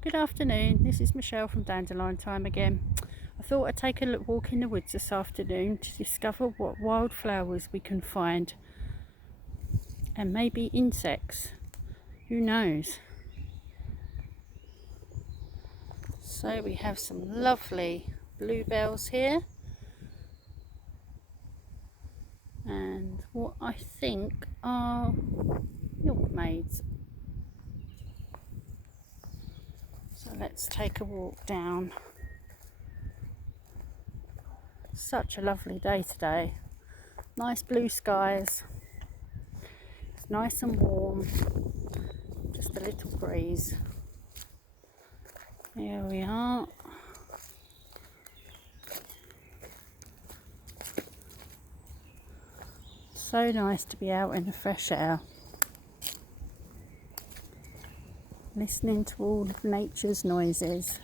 Good afternoon, this is Michelle from Dandelion Time again. I thought I'd take a walk in the woods this afternoon to discover what wildflowers we can find, and maybe insects, who knows. So we have some lovely bluebells here, and what I think are milkmaids. So let's take a walk down. Such a lovely day today. Nice blue skies. It's nice and warm. Just a little breeze. Here we are. So nice to be out in the fresh air, listening to all of nature's noises.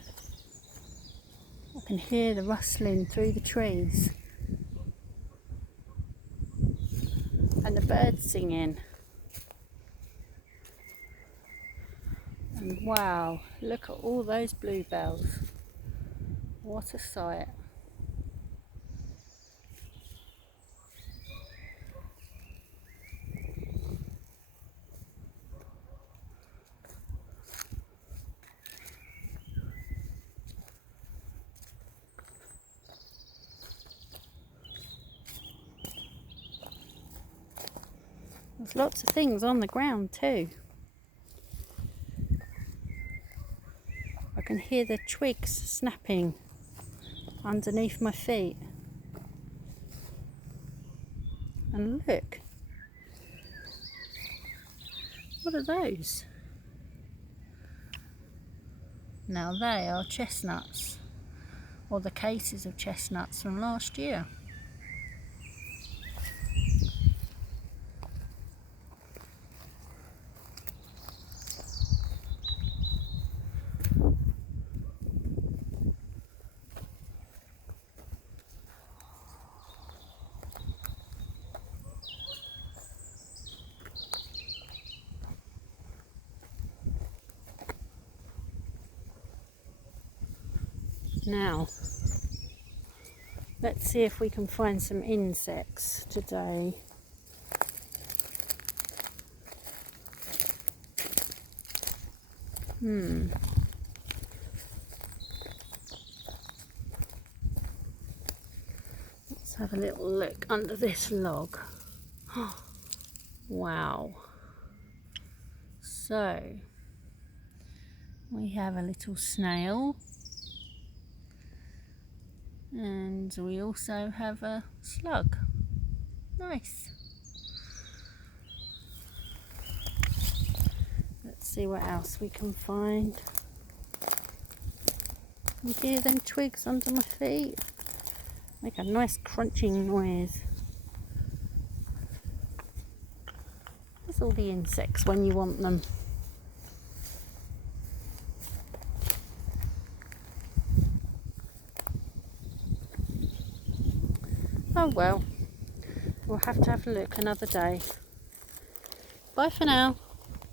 I can hear the rustling through the trees and the birds singing. And wow, look at all those bluebells. What a sight. There's lots of things on the ground too. I can hear the twigs snapping underneath my feet. And look, what are those? Now they are chestnuts, or the cases of chestnuts from last year. Now, let's see if we can find some insects today. Let's have a little look under this log. Wow. So, we have a little snail. And we also have a slug. Nice. Let's see what else we can find. You hear them twigs under my feet? Make a nice crunching noise. There's all the insects when you want them. Oh well, we'll have to have a look another day. Bye for now.